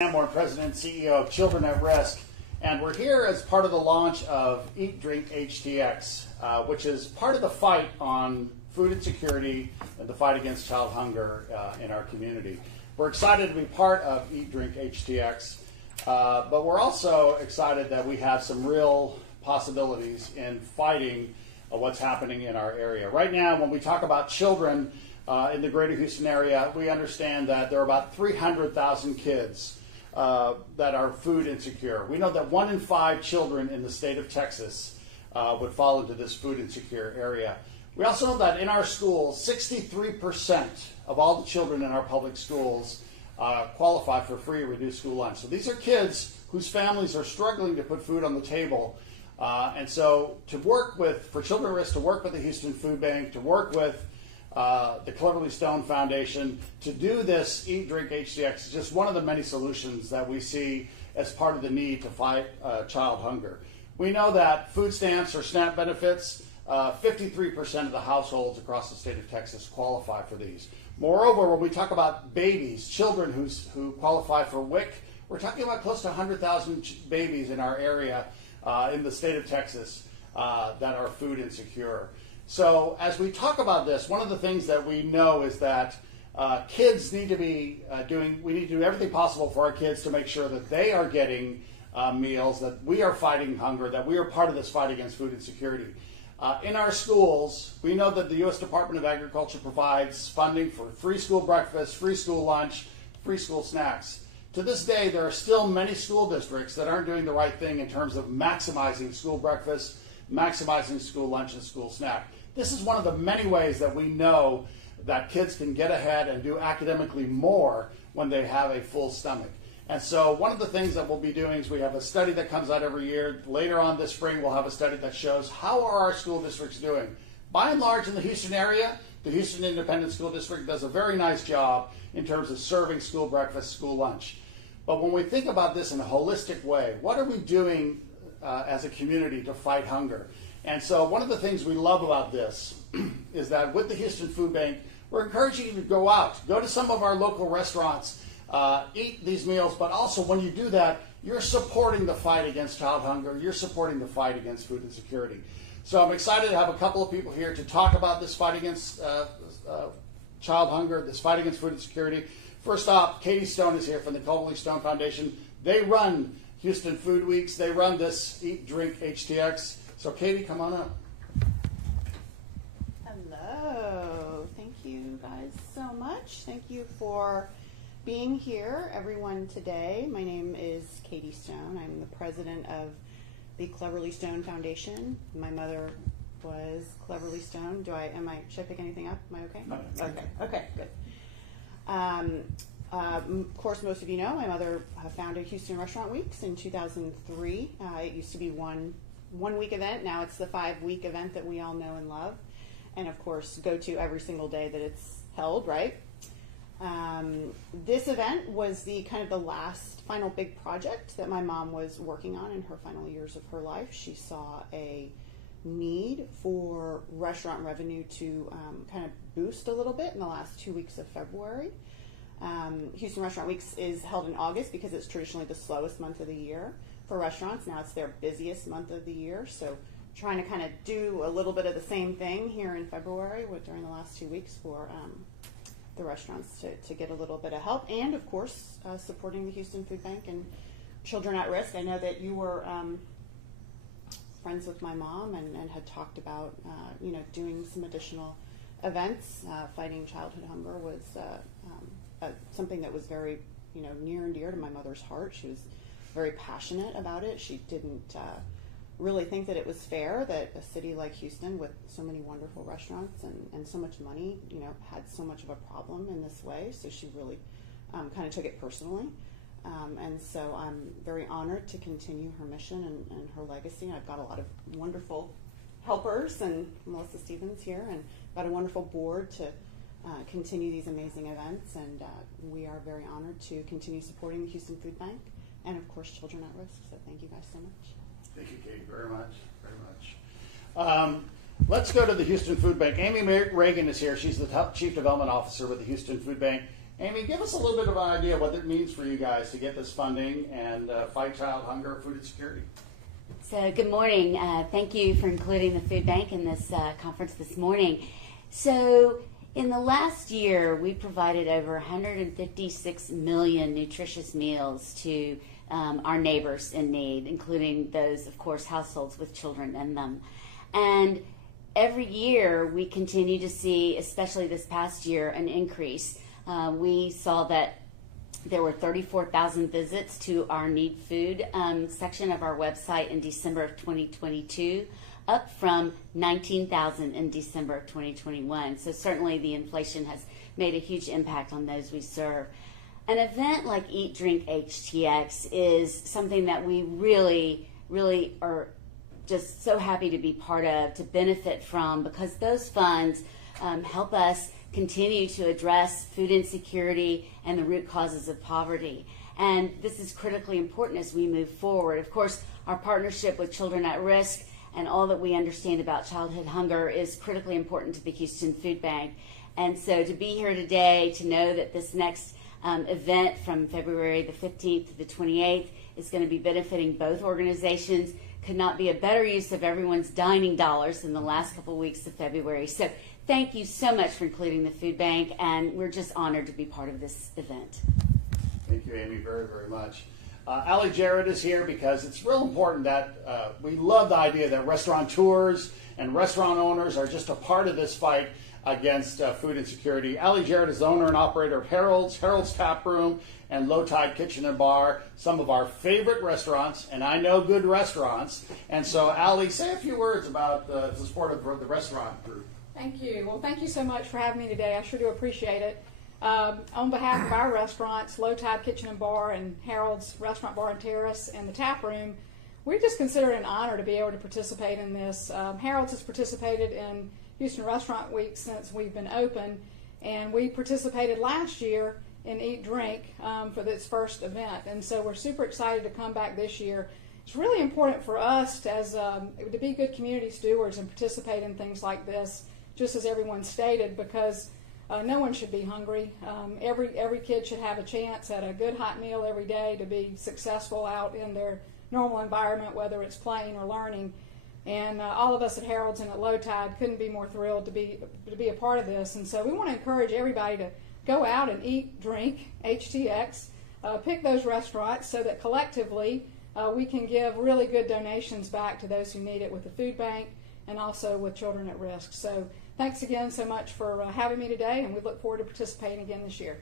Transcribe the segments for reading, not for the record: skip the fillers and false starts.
I'm President and CEO of Children at Risk, and we're here as part of the launch of Eat, Drink HTX, which is part of the fight on food insecurity and the fight against child hunger in our community. We're excited to be part of Eat, Drink HTX, but we're also excited that we have some real possibilities in fighting what's happening in our area. Right now, when we talk about children in the greater Houston area, we understand that there are about 300,000 kids that are food insecure. We know that 1 in 5 children in the state of Texas would fall into this food insecure area. We also know that in our schools, 63% of all the children in our public schools qualify for free or reduced school lunch. So these are kids whose families are struggling to put food on the table. And so for Children at Risk to work with the Houston Food Bank, to work with the Cleverly Stone Foundation, to do this Eat, Drink HTX is just one of the many solutions that we see as part of the need to fight child hunger. We know that food stamps or SNAP benefits, 53% of the households across the state of Texas qualify for these. Moreover, when we talk about babies, children who qualify for WIC, we're talking about close to 100,000 babies in our area in the state of Texas that are food insecure. So as we talk about this, one of the things that we know is that kids need to be we need to do everything possible for our kids to make sure that they are getting meals, that we are fighting hunger, that we are part of this fight against food insecurity. In our schools, we know that the U.S. Department of Agriculture provides funding for free school breakfast, free school lunch, free school snacks. To this day, there are still many school districts that aren't doing the right thing in terms of maximizing school breakfast, maximizing school lunch and school snack. This is one of the many ways that we know that kids can get ahead and do academically more when they have a full stomach. And so one of the things that we'll be doing is we have a study that comes out every year. Later on this spring, we'll have a study that shows how are our school districts doing. By and large, in the Houston area, the Houston Independent School District does a very nice job in terms of serving school breakfast, school lunch. But when we think about this in a holistic way, what are we doing as a community to fight hunger? And so one of the things we love about this is that with the Houston Food Bank, we're encouraging you to go out, go to some of our local restaurants, eat these meals, but also when you do that, you're supporting the fight against child hunger, you're supporting the fight against food insecurity. So I'm excited to have a couple of people here to talk about this fight against child hunger, this fight against food insecurity. First off, Katie Stone is here from the Cleverly Stone Foundation. They run Houston Food Weeks, they run this Eat, Drink HTX. So Katie, come on up. Hello. Thank you guys so much. Thank you for being here, everyone, today. My name is Katie Stone. I'm the president of the Cleverly Stone Foundation. My mother was Cleverly Stone. Should I pick anything up? Am I okay? No. Okay, good. Of course, most of you know, my mother founded Houston Restaurant Weeks in 2003. It used to be one week event. Now it's the 5-week event that we all know and love, and of course go to every single day that it's held, right? This event was the last final big project that my mom was working on in her final years of her life. She saw a need for restaurant revenue to kind of boost a little bit in the last 2 weeks of February. Houston Restaurant Weeks is held in August because it's traditionally the slowest month of the year for restaurants. Now it's their busiest month of the year, so trying to kind of do a little bit of the same thing here in February during the last 2 weeks for the restaurants to get a little bit of help, and of course supporting the Houston Food Bank and Children at Risk. I know that you were friends with my mom and had talked about doing some additional events. Fighting childhood hunger was something that was very near and dear to my mother's heart. She was very passionate about it. She didn't really think that it was fair that a city like Houston, with so many wonderful restaurants and so much money, had so much of a problem in this way. So she really kind of took it personally. And so I'm very honored to continue her mission and her legacy. I've got a lot of wonderful helpers, and Melissa Stevens here, and got a wonderful board to continue these amazing events. And we are very honored to continue supporting the Houston Food Bank and, of course, Children at Risk. So thank you guys so much. Thank you, Katie, very much, very much. Let's go to the Houston Food Bank. Amy Reagan is here. She's the Chief Development Officer with the Houston Food Bank. Amy, give us a little bit of an idea what it means for you guys to get this funding and fight child hunger, food insecurity. So good morning. Thank you for including the food bank in this conference this morning. So in the last year, we provided over 156 million nutritious meals to our neighbors in need, including those, of course, households with children in them. And every year, we continue to see, especially this past year, an increase. We saw that there were 34,000 visits to our Need Food section of our website in December of 2022, up from 19,000 in December of 2021. So certainly the inflation has made a huge impact on those we serve. An event like Eat, Drink HTX is something that we really are just so happy to be part of, to benefit from, because those funds help us continue to address food insecurity and the root causes of poverty. And this is critically important as we move forward. Of course, our partnership with Children at Risk and all that we understand about childhood hunger is critically important to the Houston Food Bank. And so to be here today, to know that this next event from February the 15th to the 28th is going to be benefiting both organizations could not be a better use of everyone's dining dollars in the last couple of weeks of February. So thank you so much for including the food bank, and we're just honored to be part of this event. Thank you, Amy, very, very much. Ali Jarrett is here because it's real important that we love the idea that restaurateurs and restaurant owners are just a part of this fight against food insecurity. Ali Jarrett is the owner and operator of Harold's Tap Room, and Low Tide Kitchen and Bar, some of our favorite restaurants, and I know good restaurants. And so, Ali, say a few words about the support of the restaurant group. Thank you. Well, thank you so much for having me today. I sure do appreciate it. On behalf of our restaurants, Low Tide Kitchen and Bar and Harold's Restaurant Bar and Terrace and the Tap Room, we just consider it an honor to be able to participate in this. Harold's has participated in Houston Restaurant Week since we've been open, and we participated last year in Eat Drink for this first event, and so we're super excited to come back this year. It's really important for us to be good community stewards and participate in things like this, just as everyone stated, because no one should be hungry. Every kid should have a chance at a good hot meal every day to be successful out in their normal environment, whether it's playing or learning. And all of us at Harold's and at Low Tide couldn't be more thrilled to be a part of this. And so we want to encourage everybody to go out and eat, drink HTX, pick those restaurants so that collectively we can give really good donations back to those who need it with the food bank and also with Children at Risk. So thanks again so much for having me today, and we look forward to participating again this year.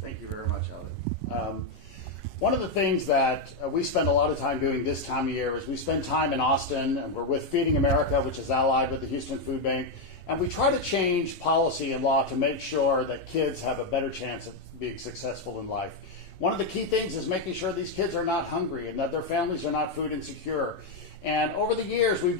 Thank you very much, Ali. One of the things that we spend a lot of time doing this time of year is we spend time in Austin, and we're with Feeding America, which is allied with the Houston Food Bank, and we try to change policy and law to make sure that kids have a better chance of being successful in life. One of the key things is making sure these kids are not hungry and that their families are not food insecure. And over the years, we've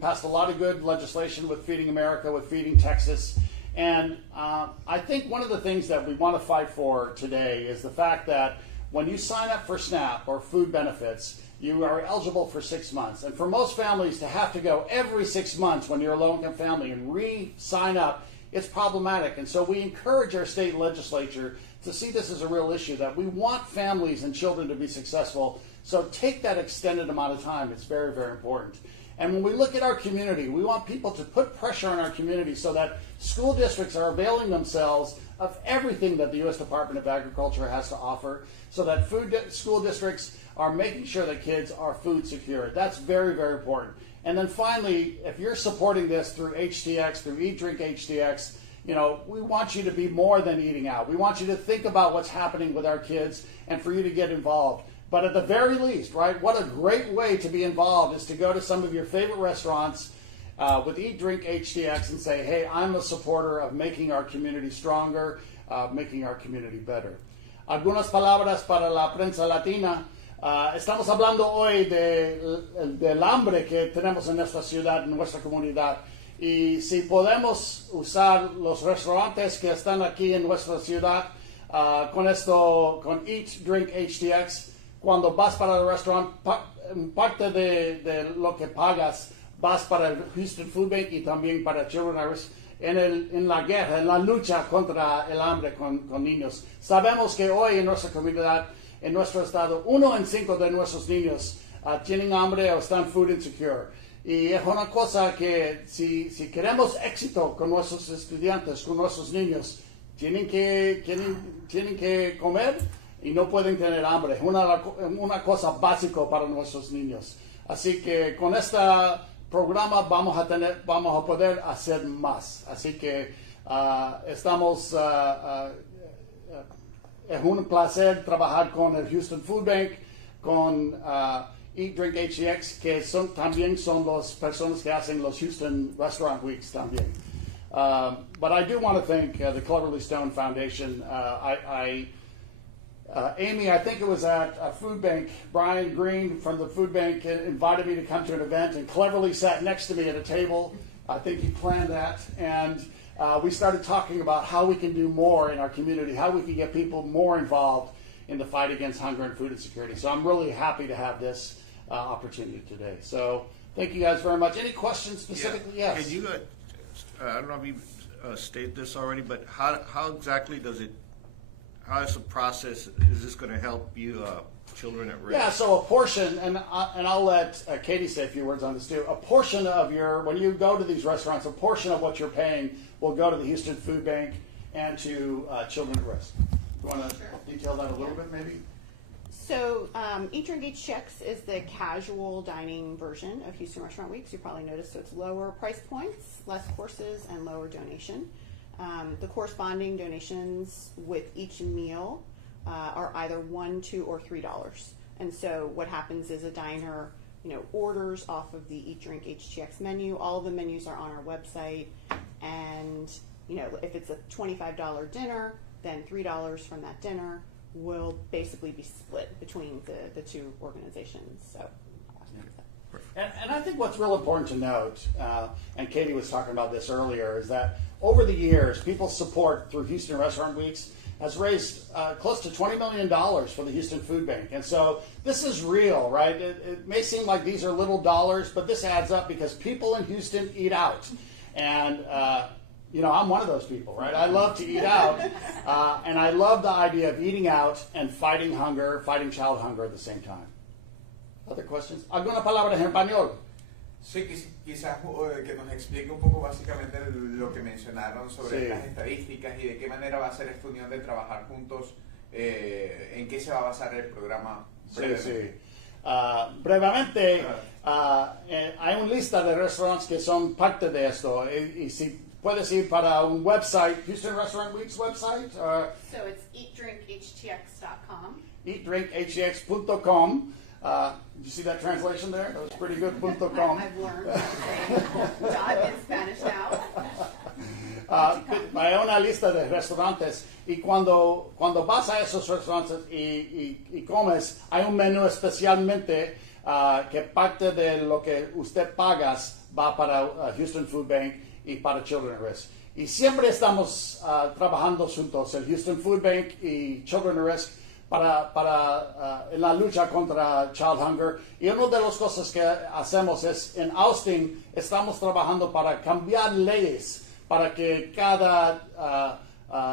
passed a lot of good legislation with Feeding America, with Feeding Texas. And I think one of the things that we want to fight for today is the fact that when you sign up for SNAP or food benefits, you are eligible for 6 months. And for most families to have to go every 6 months when you're a low-income family and re-sign up, it's problematic. And so we encourage our state legislature to see this as a real issue, that we want families and children to be successful. So take that extended amount of time. It's very, very important. And when we look at our community, we want people to put pressure on our community so that school districts are availing themselves of everything that the U.S. Department of Agriculture has to offer, so that school districts are making sure that kids are food secure. That's very, very important. And then finally, if you're supporting this through HTX, through Eat, Drink HTX, we want you to be more than eating out. We want you to think about what's happening with our kids and for you to get involved. But at the very least, right, what a great way to be involved is to go to some of your favorite restaurants with Eat, Drink HTX and say, hey, I'm a supporter of making our community stronger, making our community better. Algunas palabras para la prensa latina. Estamos hablando hoy del hambre que tenemos en nuestra ciudad, en nuestra comunidad. Y si podemos usar los restaurantes que están aquí en nuestra ciudad con Eat, Drink HTX, cuando vas para el restaurante, parte de lo que pagas vas para el Houston Food Bank y también para Children at Risk. en la guerra, en la lucha contra el hambre con niños. Sabemos que hoy en nuestra comunidad, en nuestro estado, 1 en 5 de nuestros niños tienen hambre o están food insecure. Y es una cosa que si queremos éxito con nuestros estudiantes, con nuestros niños, tienen que comer y no pueden tener hambre. Es una cosa básica para nuestros niños. Así que con este programa vamos a poder hacer más. Así que es un placer trabajar con el Houston Food Bank, con Eat, Drink HTX, que también son las personas que hacen los Houston Restaurant Weeks también. But I do want to thank the Cleverly Stone Foundation. Amy, I think it was at Food Bank, Brian Green from the Food Bank invited me to come to an event and cleverly sat next to me at a table. I think he planned that. And we started talking about how we can do more in our community, how we can get people more involved in the fight against hunger and food insecurity. So I'm really happy to have this opportunity today. So thank you guys very much. Any questions specifically? Yeah. Yes. Can you, I don't know if you stated this already, but how exactly how is the process, is this going to help you children at risk? Yeah, so a portion, and I'll let Katie say a few words on this too. A portion of when you go to these restaurants, a portion of what you're paying will go to the Houston Food Bank and to children at risk. You want to detail that a little bit, maybe? So Eat, Drink HTX is the casual dining version of Houston Restaurant Weeks. You probably noticed, so it's lower price points, less courses, and lower donation. The corresponding donations with each meal are either $1, $2, or $3. And so what happens is a diner, orders off of the Eat, Drink HTX menu. All of the menus are on our website, and if it's a $25 dinner, then $3 from that dinner will basically be split between the two organizations. So. And I think what's real important to note, and Katie was talking about this earlier, is that over the years, people's support through Houston Restaurant Weeks has raised close to $20 million for the Houston Food Bank. And so this is real, right? It may seem like these are little dollars, but this adds up because people in Houston eat out. And, I'm one of those people, right? I love to eat out, and I love the idea of eating out and fighting hunger, fighting child hunger at the same time. Other questions? ¿Alguna palabra en español? Sí, quizás que nos explique un poco básicamente lo que mencionaron sobre las estadísticas y de qué manera va a ser esta unión de trabajar juntos, en qué se va a basar el programa. Sí. Brevemente, hay una lista de restaurantes que son parte de esto. Y si puedes ir para un website, Houston Restaurant Week's website. So it's eatdrinkhtx.com. Eatdrinkhtx.com. Did you see that translation there? That was pretty good. .com. I've learned dot in Spanish now. Hay una lista de restaurantes y cuando vas a esos restaurantes y comes, hay un menú especialmente que parte de lo que usted pagas va para Houston Food Bank y para Children at Risk. Y siempre estamos trabajando juntos, el Houston Food Bank y Children at Risk, en la lucha contra child hunger. Y una de las cosas que hacemos es, en Austin, estamos trabajando para cambiar leyes para que cada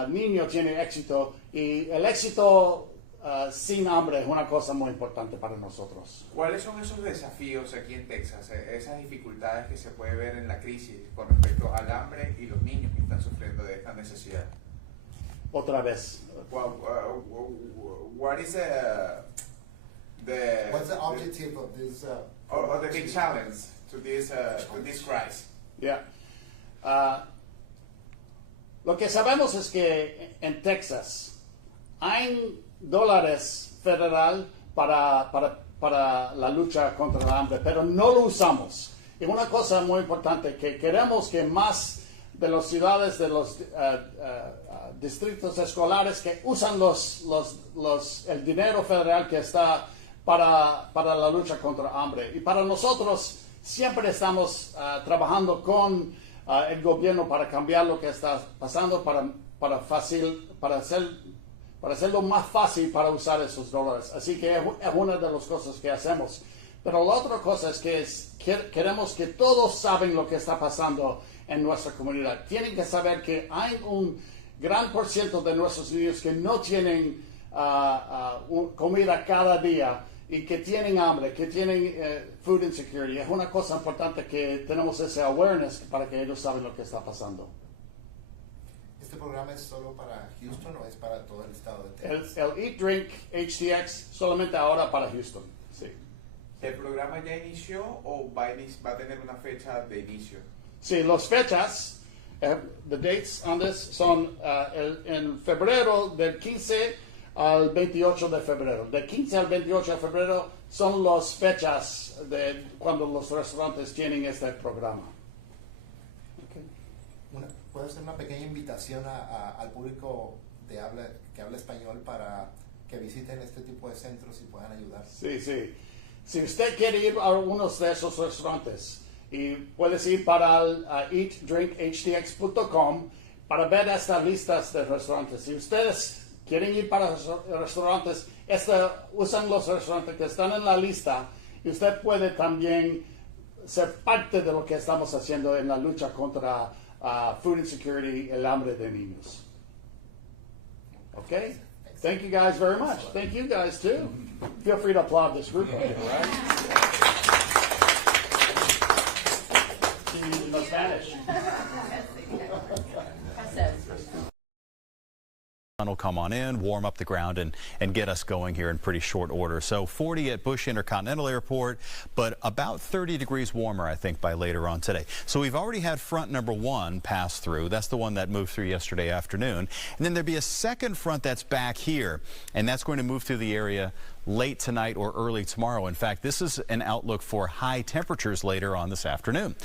niño tiene éxito. Y el éxito sin hambre es una cosa muy importante para nosotros. ¿Cuáles son esos desafíos aquí en Texas, esas dificultades que se puede ver en la crisis con respecto al hambre y los niños que están sufriendo de esta necesidad? Otra vez. What is what's the objective of this? Or the big challenge to this crisis? Yeah. Lo que sabemos es que en Texas hay dólares federal para la lucha contra el hambre, pero no lo usamos. Y una cosa muy importante, que queremos que más de las ciudades, de los distritos escolares que usan el dinero federal que está para la lucha contra hambre. Y para nosotros siempre estamos trabajando con el gobierno para cambiar lo que está pasando, para hacerlo más fácil para usar esos dólares. Así que es una de las cosas que hacemos. Pero la otra cosa es que queremos que todos saben lo que está pasando en nuestra comunidad. Tienen que saber que hay un gran por ciento de nuestros niños que no tienen comida cada día y que tienen hambre, que tienen food insecurity. Es una cosa importante que tenemos ese awareness para que ellos saben lo que está pasando. ¿Este programa es solo para Houston o es para todo el estado de Texas? El Eat Drink HTX solamente ahora para Houston, sí. ¿El programa ya inició o va a tener una fecha de inicio? Sí, las fechas, the dates on this son en febrero del 15 al 28 de febrero. Del 15 al 28 de febrero son las fechas de cuando los restaurantes tienen este programa. Okay. ¿Puedo hacer una pequeña invitación al público que habla español para que visiten este tipo de centros y puedan ayudar? Sí, sí. Si usted quiere ir a uno de esos restaurantes, y puedes ir para eatdrinkhtx.com para ver estas listas de restaurantes. Si ustedes quieren ir para restaurantes, usan los restaurantes que están en la lista y usted puede también ser parte de lo que estamos haciendo en la lucha contra food insecurity, el hambre de niños. Okay? Thank you guys very much. Thank you guys too. Feel free to applaud this group up here, right? In Spanish. Will come on in, warm up the ground, and get us going here in pretty short order. So 40 at Bush Intercontinental Airport, but about 30 degrees warmer, I think, by later on today. So we've already had front number 1 pass through. That's the one that moved through yesterday afternoon. And then there'll be a second front that's back here, and that's going to move through the area late tonight or early tomorrow. In fact, this is an outlook for high temperatures later on this afternoon.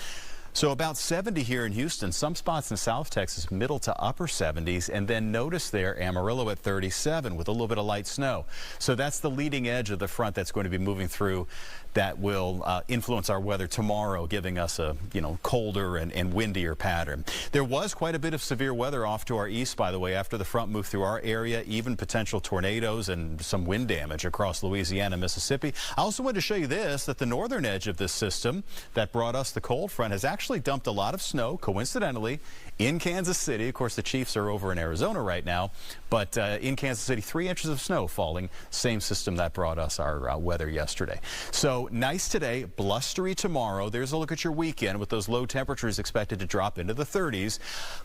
So about 70 here in Houston, some spots in South Texas, middle to upper 70s, and then notice there Amarillo at 37 with a little bit of light snow. So that's the leading edge of the front that's going to be moving through that will influence our weather tomorrow, giving us a colder and windier pattern. There was quite a bit of severe weather off to our east, by the way, after the front moved through our area, even potential tornadoes and some wind damage across Louisiana, Mississippi. I also wanted to show you this, that the northern edge of this system that brought us the cold front has actually dumped a lot of snow, coincidentally, in Kansas City. Of course, the Chiefs are over in Arizona right now, but in Kansas City, 3 inches of snow falling, same system that brought us our weather yesterday. So nice today, blustery tomorrow. There's a look at your weekend with those low temperatures expected to drop into the 30s.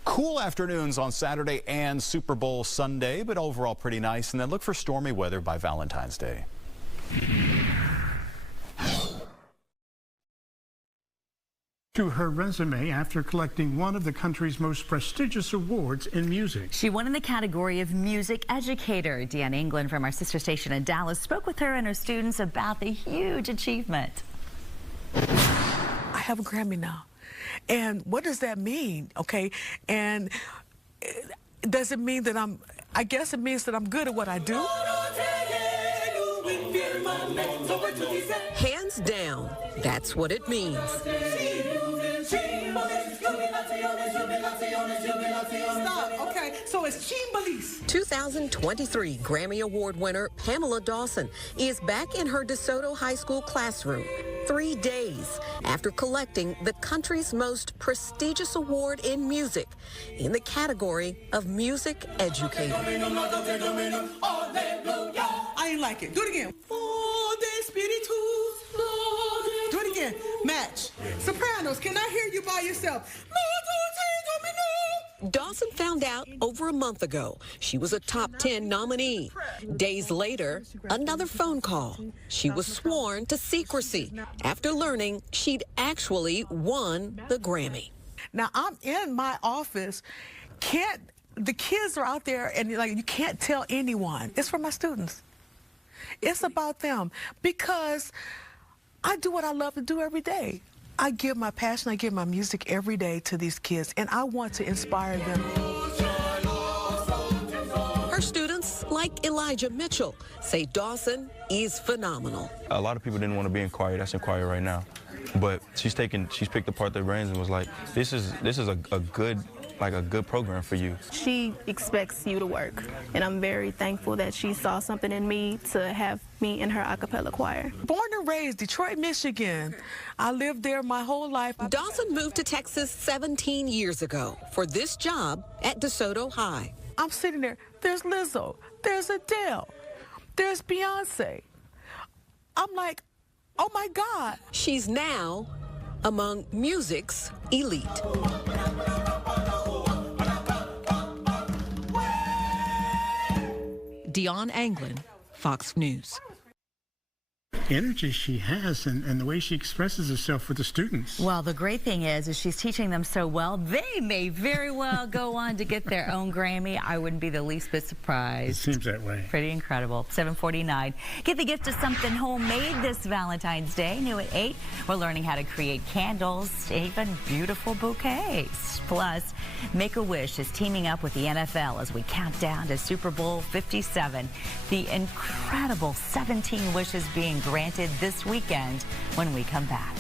Cool afternoons on Saturday and Super Bowl Sunday, but overall pretty nice. And then look for stormy weather by Valentine's Day. To her resume after collecting one of the country's most prestigious awards in music. She won in the category of Music Educator. Deanna England from our sister station in Dallas spoke with her and her students about the huge achievement. I have a Grammy now. And what does that mean? Okay. And does it mean that I guess it means that I'm good at what I do. Hands down, that's what it means. Stop. Okay, so it's Chimbalese. 2023 Grammy Award winner Pamela Dawson is back in her DeSoto High School classroom 3 days after collecting the country's most prestigious award in music in the category of Music Educator. I ain't like it. Do it again. Do it again. Match. Sopranos, can I hear you by yourself? Dawson found out over a month ago she was a top 10 nominee. Days later, another phone call. She was sworn to secrecy after learning she'd actually won the Grammy. Now, I'm in my office. The kids are out there and you can't tell anyone. It's for my students. It's about them because I do what I love to do every day. I give my passion, I give my music every day to these kids, and I want to inspire them. Her students, like Elijah Mitchell, say Dawson is phenomenal. A lot of people didn't want to be in choir. That's in choir right now. But she's picked apart their brains and was like, this is a good like a good program for you. She expects you to work, and I'm very thankful that she saw something in me to have me in her a cappella choir. Born and raised Detroit, Michigan. I lived there my whole life. Dawson moved to Texas 17 years ago for this job at DeSoto High. I'm sitting there. There's Lizzo. There's Adele. There's Beyonce. I'm like, oh my God. She's now among music's elite. Dion Anglin, Fox News. Energy she has and the way she expresses herself with the students. Well, the great thing is she's teaching them so well, they may very well go on to get their own Grammy. I wouldn't be the least bit surprised. It seems that way. Pretty incredible. 7:49. Get the gift of something homemade this Valentine's Day. New at 8, we're learning how to create candles, even beautiful bouquets. Plus, Make-A-Wish is teaming up with the NFL as we count down to Super Bowl 57. The incredible 17 wishes being granted this weekend when we come back.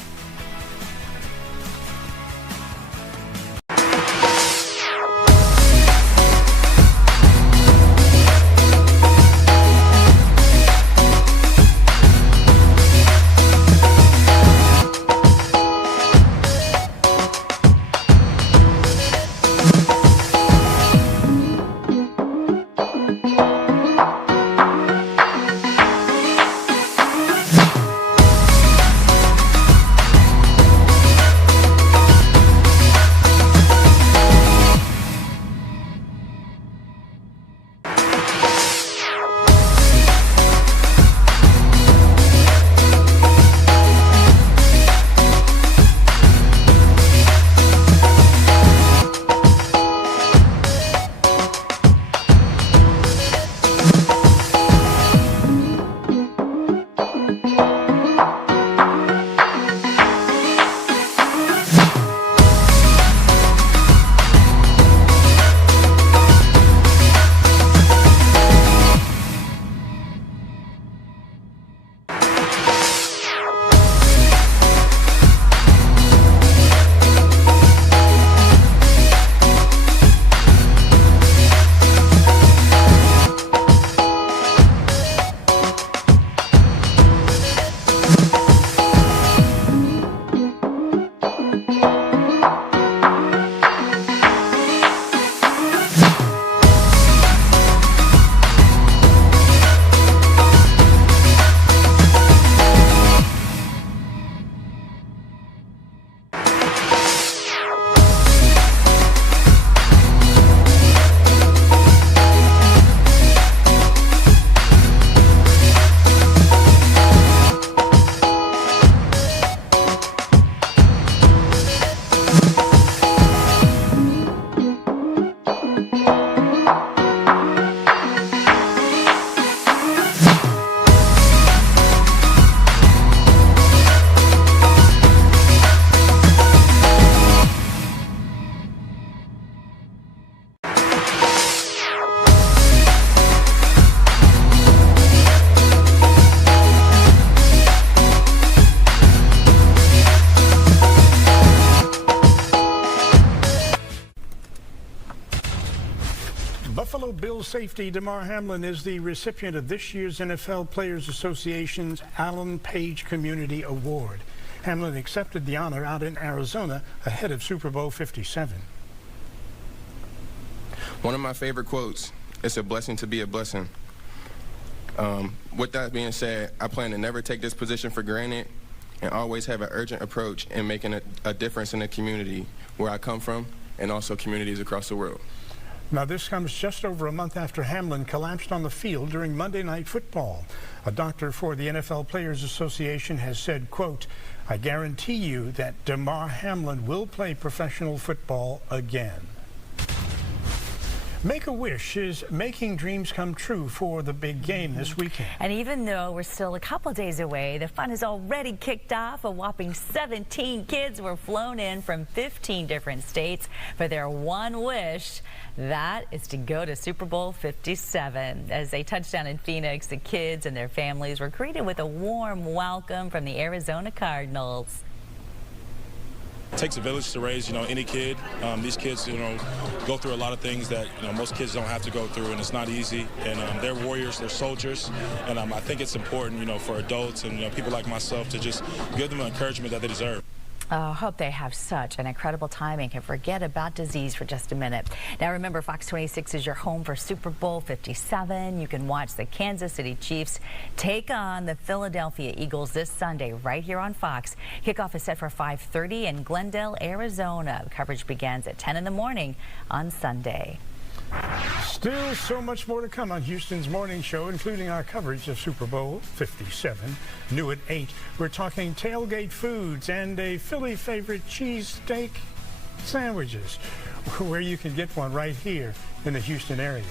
Buffalo Bills safety Damar Hamlin is the recipient of this year's NFL Players Association's Allen Page Community Award. Hamlin accepted the honor out in Arizona ahead of Super Bowl 57. One of my favorite quotes, "It's a blessing to be a blessing." With that being said, I plan to never take this position for granted and always have an urgent approach in making a difference in the community where I come from and also communities across the world. Now, this comes just over a month after Hamlin collapsed on the field during Monday Night Football. A doctor for the NFL Players Association has said, quote, "I guarantee you that Damar Hamlin will play professional football again." Make-A-Wish is making dreams come true for the big game this weekend. And even though we're still a couple days away, the fun has already kicked off. A whopping 17 kids were flown in from 15 different states for their one wish. That is to go to Super Bowl 57. As they touched down in Phoenix, the kids and their families were greeted with a warm welcome from the Arizona Cardinals. It takes a village to raise, any kid. These kids, go through a lot of things that, most kids don't have to go through, and it's not easy. And they're warriors, they're soldiers, and I think it's important, for adults and people like myself to just give them the encouragement that they deserve. I hope they have such an incredible time and can forget about disease for just a minute. Now remember, Fox 26 is your home for Super Bowl 57. You can watch the Kansas City Chiefs take on the Philadelphia Eagles this Sunday right here on Fox. Kickoff is set for 5:30 in Glendale, Arizona. The coverage begins at 10 in the morning on Sunday. Still so much more to come on Houston's Morning Show, including our coverage of Super Bowl 57. New at 8, we're talking tailgate foods and a Philly favorite cheesesteak sandwiches, where you can get one right here in the Houston area.